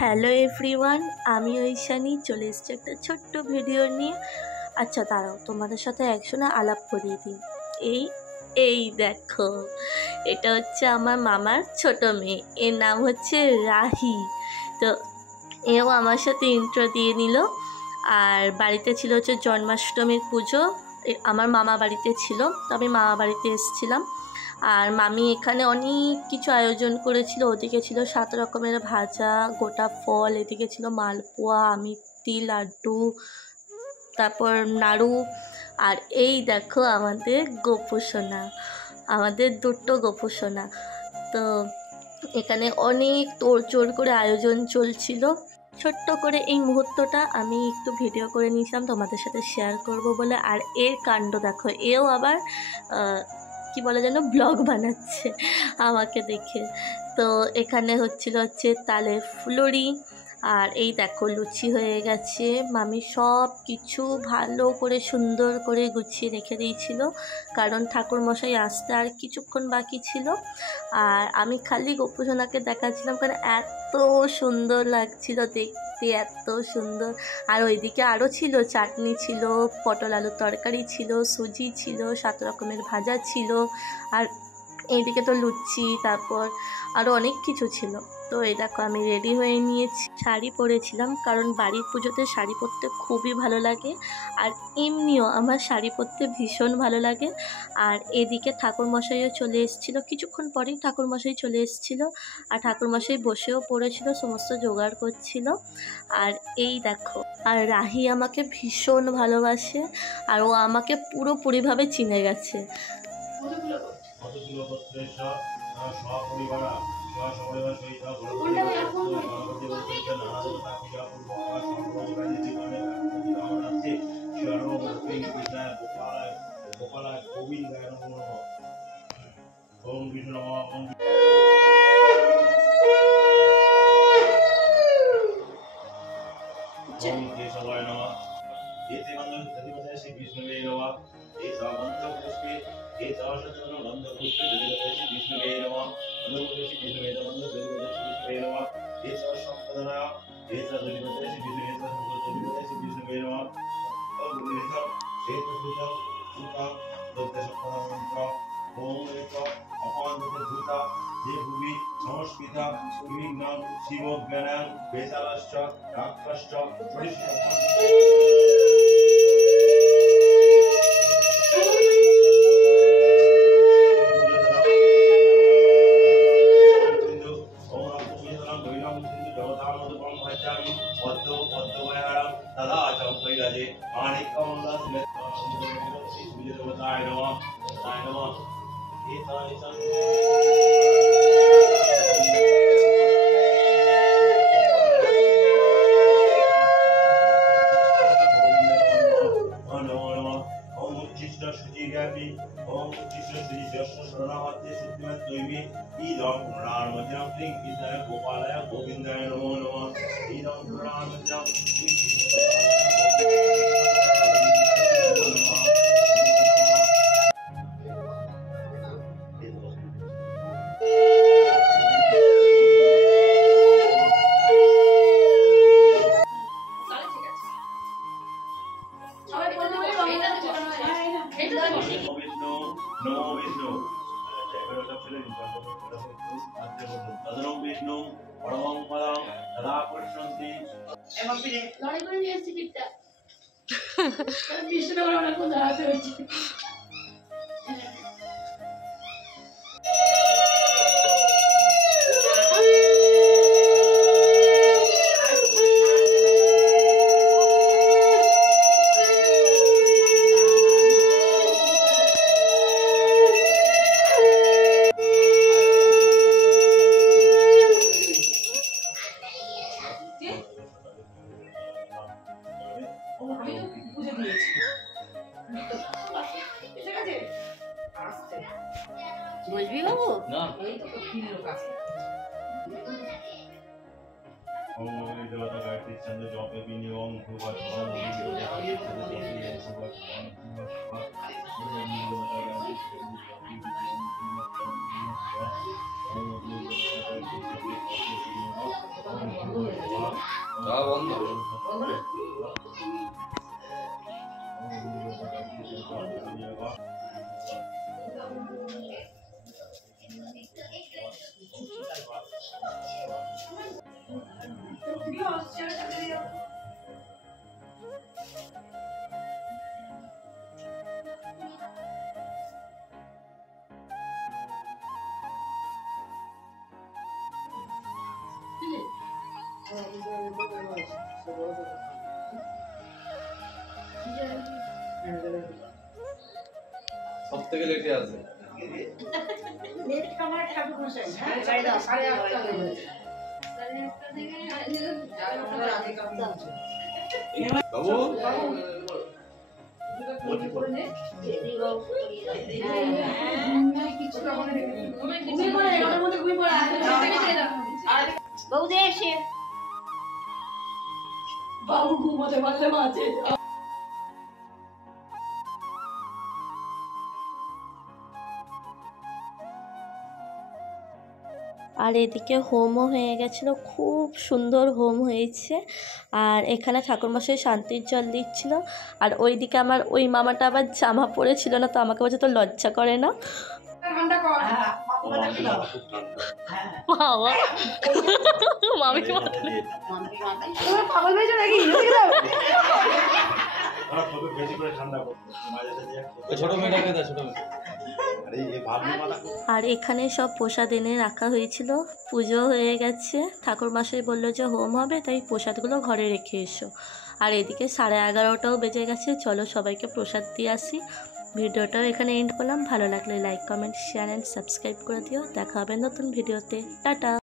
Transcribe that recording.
Hello everyone, আমি ঐশানী চলে এসেছি একটা ছোট্ট ভিডিও নিয়ে। আচ্ছা দাঁড়াও, তোমাদের সাথে একজনে আলাপ করিয়ে দিই। এই এই দেখো, এটা হচ্ছে আমার মামার ছোট মেয়ে, এর নাম হচ্ছে রাহি। তো এও আমার সাথে ইন্ট্রো দিয়ে নিল। আর বাড়িতে ছিল হচ্ছে জন্মাষ্টমীর পুজো, আমার মামা বাড়িতে ছিল, তো আমি মামা বাড়িতে এসেছিলাম। আর মামি এখানে অনেক কিছু আয়োজন করেছিল। ওদিকে ছিল 7 রকমের ভাজা, গোটা ফল, এদিকে ছিল মালপোয়া, মিষ্টি, লাড্ডু, তারপর নাড়ু। আর এই দেখো আমাদের গোপুসোনা, আমাদের দুটো গোপুসোনা। তো এখানে অনেক তোড়জোড় করে আয়োজন চলছিল। ছোট্ট করে এই মুহূর্তটা আমি একটু ভিডিও করে নিয়েছিলাম তোমাদের সাথে শেয়ার করব বলে। আর এর কাণ্ড দেখো, এও আবার কি বলে যেন ব্লগ বানাচ্ছে আমাকে দেখে। তো এখানে হচ্ছে তালের ফুলুরি। আর এই দেখো লুচি হয়ে গেছে। মামি সব কিছু ভালো করে সুন্দর করে গুছিয়ে রেখে দিয়েছিল, কারণ ঠাকুরমশাই আসতে আর কিছুক্ষণ বাকি ছিল। আর আমি খালি গোপুসোনাকে দেখাচ্ছিলাম, কারণ এত সুন্দর লাগছিল দেখতে, এত সুন্দর। আর ওইদিকে আরও ছিল, চাটনি ছিল, পটল আলুর তরকারি ছিল, সুজি ছিল, 7 রকমের ভাজা ছিল। আর এইদিকে তো লুচি, তারপর আরও অনেক কিছু ছিল। তো এই দেখো আমি রেডি হয়ে নিয়েছি, শাড়ি পরেছিলাম, কারণ বাড়ির পুজোতে শাড়ি পরতে খুবই ভালো লাগে। আর এমনিও আমার শাড়ি পরতে ভীষণ ভালো লাগে। আর এদিকে ঠাকুরমশাইও চলে এসেছিলো, কিছুক্ষণ পরেই ঠাকুরমশাই চলে এসেছিলো। আর ঠাকুরমশাই বসেও পড়েছিল, সমস্ত জোগাড় করছিল। আর এই দেখো, আর রাহি আমাকে ভীষণ ভালোবাসে, আর ও আমাকে পুরোপুরিভাবে চিনে গেছে। শিব জ্ঞান বেতালাশ্চ রাক্ষশ্চ गोपालय गोविंदाय नमो नमः। বলবি বাবু না, এই তো তিন লোক আছে। ওম নমো দেবতা গায়ত্রী ছন্দ জপে বিনিয়ম ভুবা ধর্ম বিনিয়োগে ছন্দ জপে ভুবা ধর্ম সব থেকে লেটে আছে বাবু বৌদি এসে বাবু ঘুমাতে পারলে মাঝে আর এদিকে হোমও হয়ে গেছিলো, খুব সুন্দর হোম হয়েছে। আর এখানে ঠাকুরমশাই শান্তির জল দিচ্ছিল। আর ওইদিকে আমার ওই মামাটা আবার জামা পরেছিল না, তো আমাকে বলছে তো লজ্জা করে না। আর এখানে সব প্রসাদ এনে রাখা হয়েছিল, পুজো হয়ে গেছে। ঠাকুরমশাই বললো যে হোম হবে, তাই প্রসাদগুলো ঘরে রেখে এসো। আর এদিকে 11:30টাও বেজে গেছে, চলো সবাইকে প্রসাদ দিয়ে আসি। ভিডিওটাও এখানে এন্ড করলাম। ভালো লাগলে like, comment, share and subscribe করে দিও। দেখা হবে নতুন ভিডিওতে। টাটা।